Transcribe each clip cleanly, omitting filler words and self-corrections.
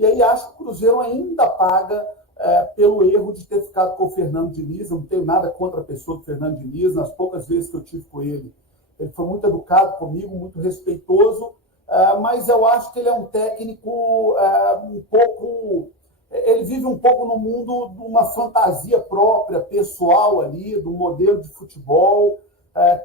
E aí acho que o Cruzeiro ainda paga pelo erro de ter ficado com o Fernando Diniz. Eu não tenho nada contra a pessoa do Fernando Diniz. Nas poucas vezes que eu tive com ele, ele foi muito educado comigo, muito respeitoso, mas eu acho que ele é um técnico um pouco... Ele vive um pouco no mundo de uma fantasia própria, pessoal ali, do modelo de futebol,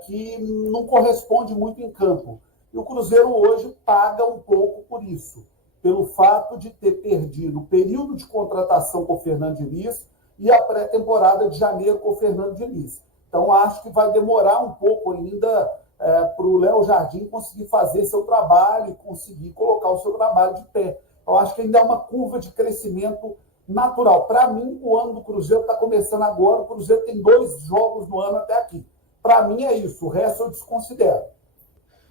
que não corresponde muito em campo. E o Cruzeiro hoje paga um pouco por isso, pelo fato de ter perdido o período de contratação com o Fernando Diniz e a pré-temporada de janeiro com o Fernando Diniz. Então, acho que vai demorar um pouco ainda para o Léo Jardim conseguir fazer seu trabalho e conseguir colocar o seu trabalho de pé. Eu acho que ainda é uma curva de crescimento natural. Para mim, o ano do Cruzeiro está começando agora. O Cruzeiro tem 2 jogos no ano até aqui. Para mim é isso. O resto eu desconsidero.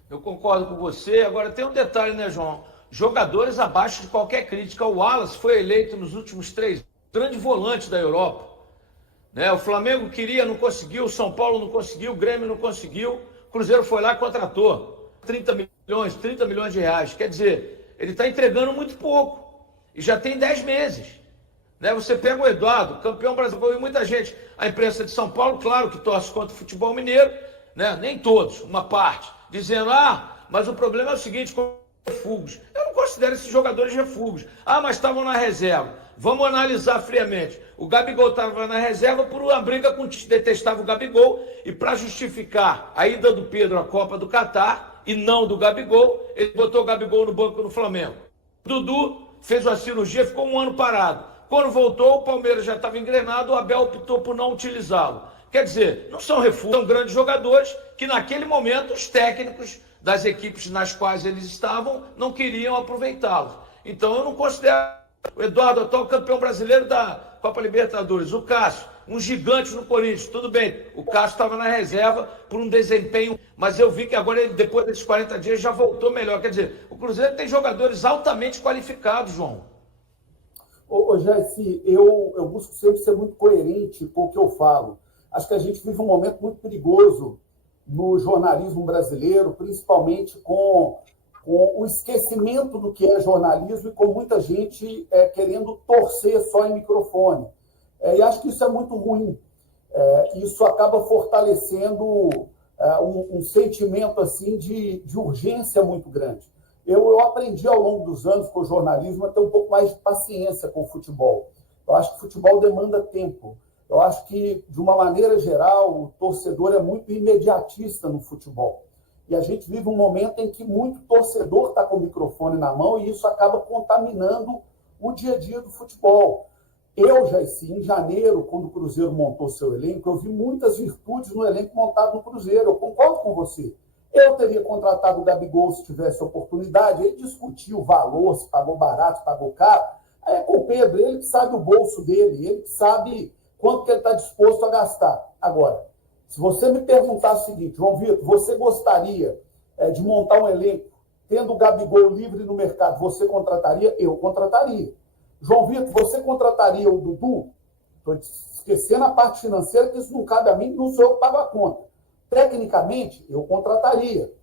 Eu concordo com você. Agora tem um detalhe, né, João? Jogadores abaixo de qualquer crítica. O Wallace foi eleito nos últimos 3 grande volante da Europa. Né? O Flamengo queria, não conseguiu. O São Paulo não conseguiu. O Grêmio não conseguiu. O Cruzeiro foi lá e contratou 30 milhões de reais. Quer dizer... Ele está entregando muito pouco. E já tem 10 meses. Né? Você pega o Eduardo, campeão brasileiro, e muita gente, a imprensa de São Paulo, claro que torce contra o futebol mineiro, né? Nem todos, uma parte, dizendo, mas o problema é o seguinte, refugos. Eu não considero esses jogadores refugos. Mas estavam na reserva. Vamos analisar friamente. O Gabigol estava na reserva por uma briga com o Tite, detestava o Gabigol, e para justificar a ida do Pedro à Copa do Catar, e não do Gabigol, ele botou o Gabigol no banco no Flamengo. O Dudu fez uma cirurgia, ficou 1 ano parado. Quando voltou, o Palmeiras já estava engrenado, o Abel optou por não utilizá-lo. Quer dizer, não são refúgios, são grandes jogadores que naquele momento os técnicos das equipes nas quais eles estavam não queriam aproveitá-los. Então eu não considero o Eduardo, atual campeão brasileiro da Copa Libertadores, o Cássio, um gigante no Corinthians, tudo bem, o Cássio estava na reserva por um desempenho, mas eu vi que agora ele, depois desses 40 dias, já voltou melhor. Quer dizer, o Cruzeiro tem jogadores altamente qualificados, João. Jesse, eu busco sempre ser muito coerente com o que eu falo. Acho que a gente vive um momento muito perigoso no jornalismo brasileiro, principalmente com o esquecimento do que é jornalismo e com muita gente querendo torcer só em microfone. E acho que isso é muito ruim. Isso acaba fortalecendo um sentimento assim de urgência muito grande. Eu aprendi ao longo dos anos com o jornalismo a ter um pouco mais de paciência com o futebol. Eu acho que o futebol demanda tempo. Eu acho que, de uma maneira geral, o torcedor é muito imediatista no futebol. E a gente vive um momento em que muito torcedor está com o microfone na mão e isso acaba contaminando o dia a dia do futebol. Eu, Jaci, em janeiro, quando o Cruzeiro montou seu elenco, eu vi muitas virtudes no elenco montado no Cruzeiro. Eu concordo com você. Eu teria contratado o Gabigol se tivesse oportunidade. Ele discutiu o valor, se pagou barato, se pagou caro. Aí é com o Pedro, ele que sabe o bolso dele, ele que sabe quanto que ele está disposto a gastar. Agora, se você me perguntar o seguinte, João Vitor, você gostaria de montar um elenco tendo o Gabigol livre no mercado, você contrataria? Eu contrataria. João Vitor, você contrataria o Dudu? Estou esquecendo a parte financeira, que isso não cabe a mim, não sou eu que pago a conta. Tecnicamente, eu contrataria.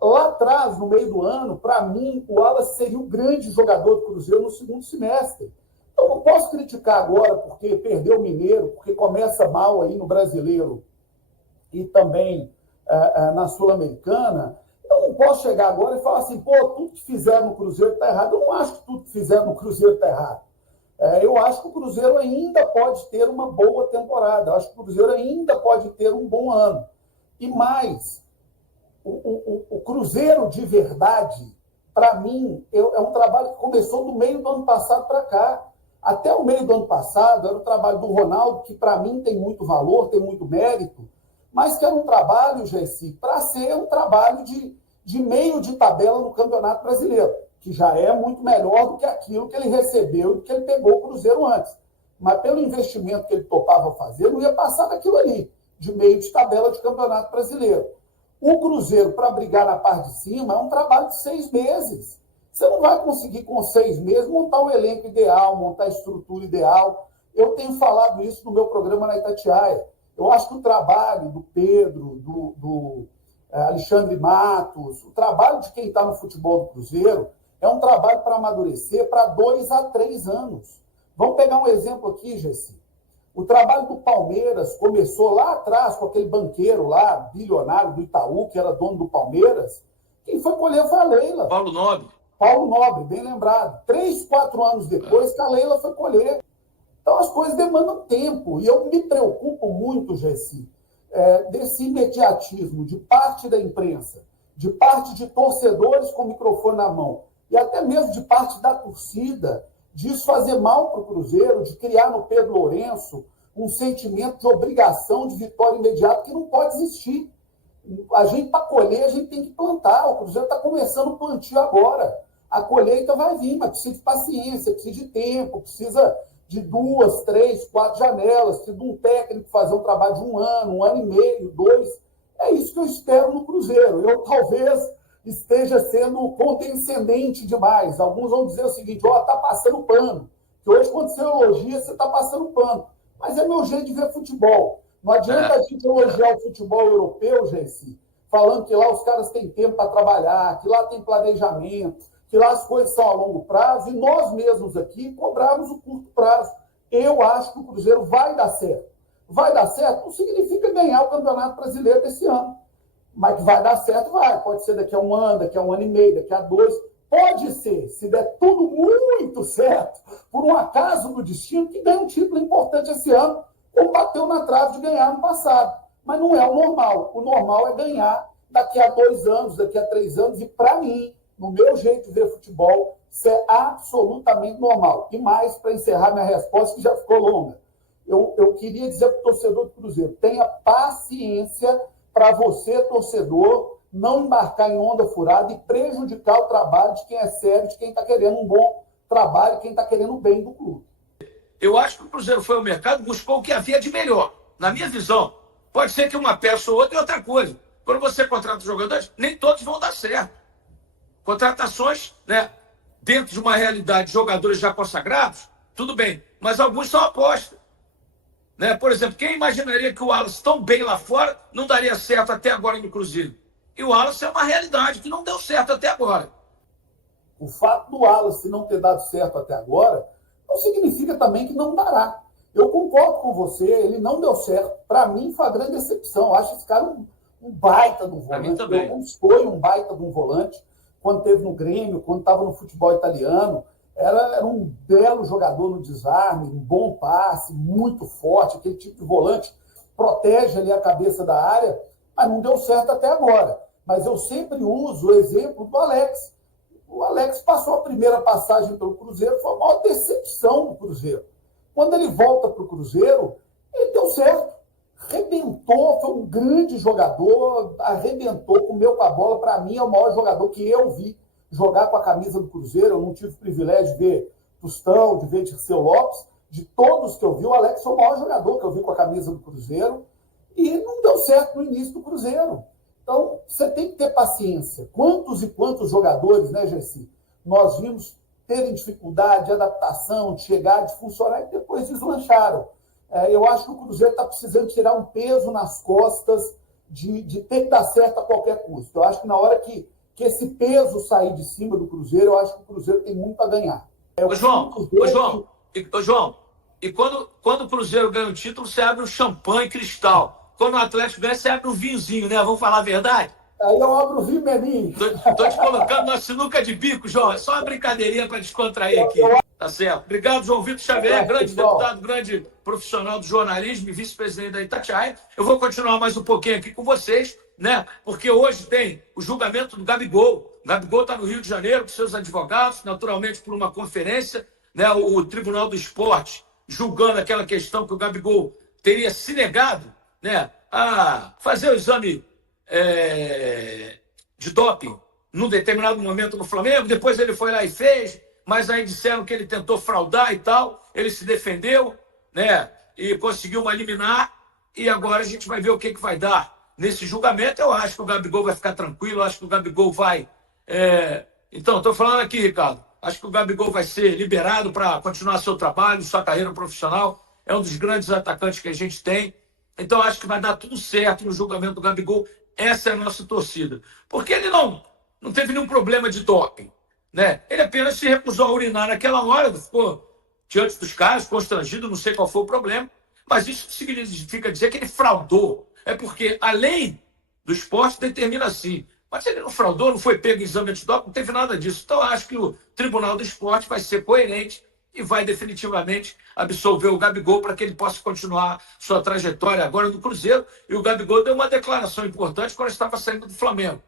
Lá atrás, no meio do ano, para mim, o Wallace seria o grande jogador do Cruzeiro no segundo semestre. Eu não posso criticar agora porque perdeu o Mineiro, porque começa mal aí no Brasileiro e também na Sul-Americana. Eu não posso chegar agora e falar assim, tudo que fizeram no Cruzeiro está errado. Eu não acho que tudo que fizeram no Cruzeiro está errado. Eu acho que o Cruzeiro ainda pode ter uma boa temporada. Eu acho que o Cruzeiro ainda pode ter um bom ano. E mais, o Cruzeiro de verdade, para mim, é um trabalho que começou do meio do ano passado para cá. Até o meio do ano passado, era o trabalho do Ronaldo, que para mim tem muito valor, tem muito mérito, mas que era um trabalho, Gessi, para ser um trabalho de meio de tabela no Campeonato Brasileiro, que já é muito melhor do que aquilo que ele recebeu e do que ele pegou o Cruzeiro antes. Mas pelo investimento que ele topava fazer, não ia passar daquilo ali, de meio de tabela de Campeonato Brasileiro. O Cruzeiro, para brigar na parte de cima, é um trabalho de 6 meses. Você não vai conseguir, com 6 meses, montar o elenco ideal, montar a estrutura ideal. Eu tenho falado isso no meu programa na Itatiaia. Eu acho que o trabalho do Pedro, do Alexandre Matos, o trabalho de quem está no futebol do Cruzeiro É um trabalho para amadurecer para 2 a 3 anos. Vamos pegar um exemplo aqui, Gessi. O trabalho do Palmeiras começou lá atrás com aquele banqueiro lá, bilionário do Itaú, que era dono do Palmeiras. Quem foi colher foi a Leila. Paulo Nobre. Paulo Nobre, bem lembrado. 3, 4 anos depois que a Leila foi colher. Então as coisas demandam tempo. E eu me preocupo muito, Gessi, desse imediatismo de parte da imprensa, de parte de torcedores com o microfone na mão, e até mesmo de parte da torcida, disso fazer mal para o Cruzeiro, de criar no Pedro Lourenço um sentimento de obrigação de vitória imediata que não pode existir. A gente, para colher, a gente tem que plantar. O Cruzeiro está começando o plantio agora. A colheita vai vir, mas precisa de paciência, precisa de tempo, precisa de 2, 3, 4 janelas, precisa de um técnico fazer um trabalho de 1 ano, 1 ano e meio, 2. É isso que eu espero no Cruzeiro. Eu talvez esteja sendo condescendente demais. Alguns vão dizer o seguinte, tá passando pano. Que hoje, quando você elogia, você está passando pano. Mas é meu jeito de ver futebol. Não adianta a gente elogiar o futebol europeu, Gessi, falando que lá os caras têm tempo para trabalhar, que lá tem planejamento, que lá as coisas são a longo prazo, e nós mesmos aqui cobramos o curto prazo. Eu acho que o Cruzeiro vai dar certo. Vai dar certo não significa ganhar o Campeonato Brasileiro desse ano. Mas que vai dar certo, vai. Pode ser daqui a 1 ano, daqui a 1 ano e meio, daqui a 2. Pode ser, se der tudo muito certo, por um acaso do destino, que ganha um título importante esse ano, ou bateu na trave de ganhar no passado. Mas não é o normal. O normal é ganhar daqui a 2 anos, daqui a 3 anos, e para mim, no meu jeito de ver futebol, isso é absolutamente normal. E mais, para encerrar minha resposta, que já ficou longa, eu queria dizer para o torcedor do Cruzeiro, tenha paciência para você, torcedor, não embarcar em onda furada e prejudicar o trabalho de quem é sério, de quem está querendo um bom trabalho, quem está querendo o bem do clube. Eu acho que o Cruzeiro foi ao mercado e buscou o que havia de melhor. Na minha visão, pode ser que uma peça ou outra e outra coisa. Quando você contrata jogadores, nem todos vão dar certo. Contratações, né, dentro de uma realidade de jogadores já consagrados, tudo bem, mas alguns são apostas. Né? Por exemplo, quem imaginaria que o Wallace, tão bem lá fora, não daria certo até agora no Cruzeiro? E o Wallace é uma realidade que não deu certo até agora. O fato do Wallace não ter dado certo até agora não significa também que não dará. Eu concordo com você, ele não deu certo. Para mim, foi uma grande decepção. Eu acho esse cara um baita de um volante. Para mim também. Foi um baita de um volante. Quando esteve no Grêmio, quando estava no futebol italiano, era um belo jogador no desarme, um bom passe, muito forte, aquele tipo de volante, protege ali a cabeça da área, mas não deu certo até agora. Mas eu sempre uso o exemplo do Alex. O Alex passou a primeira passagem pelo Cruzeiro, foi a maior decepção do Cruzeiro. Quando ele volta para o Cruzeiro, ele deu certo. Arrebentou, foi um grande jogador, arrebentou, comeu com a bola. Para mim, é o maior jogador que eu vi jogar com a camisa do Cruzeiro. Eu não tive o privilégio de ver Tostão, de ver Dirceu Lopes. De todos que eu vi, o Alex foi o maior jogador que eu vi com a camisa do Cruzeiro. E não deu certo no início do Cruzeiro. Então, você tem que ter paciência. Quantos e quantos jogadores, né, Gessi, nós vimos terem dificuldade de adaptação, de chegar, de funcionar, e depois deslancharam. Eu acho que o Cruzeiro está precisando tirar um peso nas costas de ter que dar certo a qualquer custo. Eu acho que na hora que esse peso sair de cima do Cruzeiro, eu acho que o Cruzeiro tem muito a ganhar. João, e quando o Cruzeiro ganha o título, você abre o champanhe cristal. Quando o Atlético ganha, você abre o vinhozinho, né? Vamos falar a verdade? Aí eu abro o vinho meninho. Tô te colocando na sinuca de bico, João. É só uma brincadeirinha para descontrair aqui. Tá certo. Obrigado, João Vitor Xavier, grande deputado, grande profissional do jornalismo e vice-presidente da Itatiaia. Eu vou continuar mais um pouquinho aqui com vocês, né? Porque hoje tem o julgamento do Gabigol. O Gabigol está no Rio de Janeiro com seus advogados, naturalmente por uma conferência, né? O Tribunal do Esporte julgando aquela questão que o Gabigol teria se negado, né, a fazer o exame de doping num determinado momento no Flamengo. Depois ele foi lá e fez, mas aí disseram que ele tentou fraudar e tal. Ele se defendeu, né, e conseguiu uma liminar, e agora a gente vai ver o que vai dar nesse julgamento. Eu acho que o Gabigol vai ficar tranquilo, eu acho que o Gabigol vai... Então, estou falando aqui, Ricardo, acho que o Gabigol vai ser liberado para continuar seu trabalho, sua carreira profissional. É um dos grandes atacantes que a gente tem. Então, acho que vai dar tudo certo no julgamento do Gabigol. Essa é a nossa torcida. Porque ele não teve nenhum problema de doping. né? Ele apenas se recusou a urinar naquela hora, ficou diante dos caras, constrangido, não sei qual foi o problema, mas isso significa dizer que ele fraudou. É porque a lei do esporte determina assim. Mas ele não fraudou, não foi pego em exame antidoping, não teve nada disso. Então, eu acho que o Tribunal do Esporte vai ser coerente e vai definitivamente absolver o Gabigol para que ele possa continuar sua trajetória agora no Cruzeiro. E o Gabigol deu uma declaração importante quando estava saindo do Flamengo.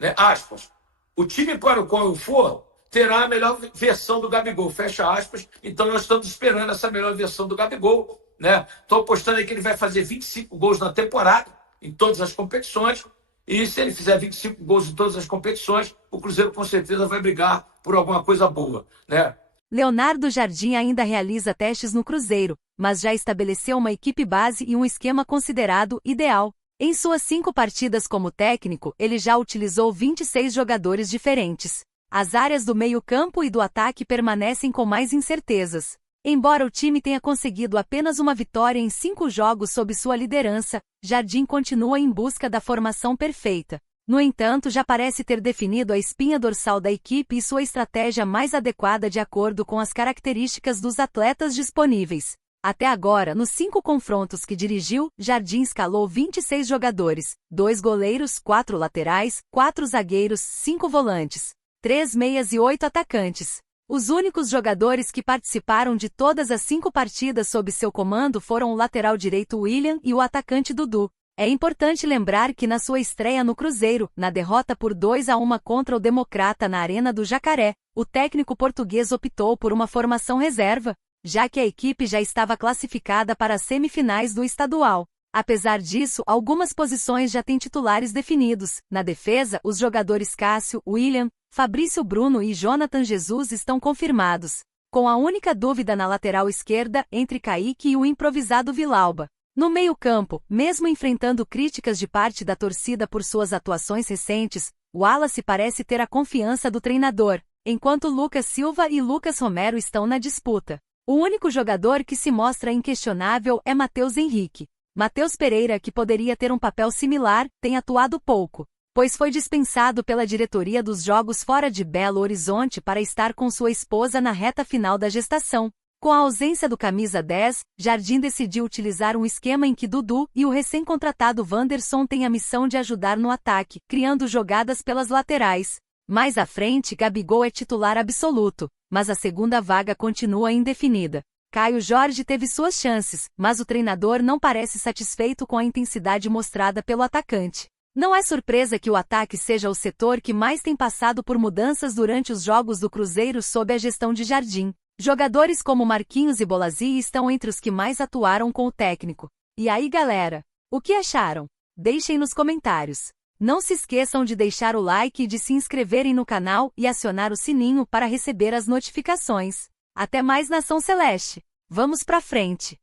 Né? Aspas. O time para o qual eu for terá a melhor versão do Gabigol. Fecha aspas. Então, nós estamos esperando essa melhor versão do Gabigol. Né? Estou apostando aí que ele vai fazer 25 gols na temporada, em todas as competições. E se ele fizer 25 gols em todas as competições, o Cruzeiro com certeza vai brigar por alguma coisa boa, né? Leonardo Jardim ainda realiza testes no Cruzeiro, mas já estabeleceu uma equipe base e um esquema considerado ideal. Em suas 5 partidas como técnico, ele já utilizou 26 jogadores diferentes. As áreas do meio-campo e do ataque permanecem com mais incertezas. Embora o time tenha conseguido apenas uma vitória em 5 jogos sob sua liderança, Jardim continua em busca da formação perfeita. No entanto, já parece ter definido a espinha dorsal da equipe e sua estratégia mais adequada de acordo com as características dos atletas disponíveis. Até agora, nos 5 confrontos que dirigiu, Jardim escalou 26 jogadores, 2 goleiros, 4 laterais, 4 zagueiros, 5 volantes, 3 meias e 8 atacantes. Os únicos jogadores que participaram de todas as 5 partidas sob seu comando foram o lateral direito William e o atacante Dudu. É importante lembrar que na sua estreia no Cruzeiro, na derrota por 2-1 contra o Democrata na Arena do Jacaré, o técnico português optou por uma formação reserva, já que a equipe já estava classificada para as semifinais do estadual. Apesar disso, algumas posições já têm titulares definidos. Na defesa, os jogadores Cássio, William, Fabrício Bruno e Jonathan Jesus estão confirmados, com a única dúvida na lateral esquerda entre Kaique e o improvisado Vilauba. No meio-campo, mesmo enfrentando críticas de parte da torcida por suas atuações recentes, Wallace parece ter a confiança do treinador, enquanto Lucas Silva e Lucas Romero estão na disputa. O único jogador que se mostra inquestionável é Matheus Henrique. Matheus Pereira, que poderia ter um papel similar, tem atuado pouco, pois foi dispensado pela diretoria dos Jogos fora de Belo Horizonte para estar com sua esposa na reta final da gestação. Com a ausência do camisa 10, Jardim decidiu utilizar um esquema em que Dudu e o recém-contratado Wanderson têm a missão de ajudar no ataque, criando jogadas pelas laterais. Mais à frente, Gabigol é titular absoluto, mas a segunda vaga continua indefinida. Caio Jorge teve suas chances, mas o treinador não parece satisfeito com a intensidade mostrada pelo atacante. Não é surpresa que o ataque seja o setor que mais tem passado por mudanças durante os jogos do Cruzeiro sob a gestão de Jardim. Jogadores como Marquinhos e Bolazzi estão entre os que mais atuaram com o técnico. E aí, galera? O que acharam? Deixem nos comentários. Não se esqueçam de deixar o like e de se inscreverem no canal e acionar o sininho para receber as notificações. Até mais, Nação Celeste! Vamos pra frente!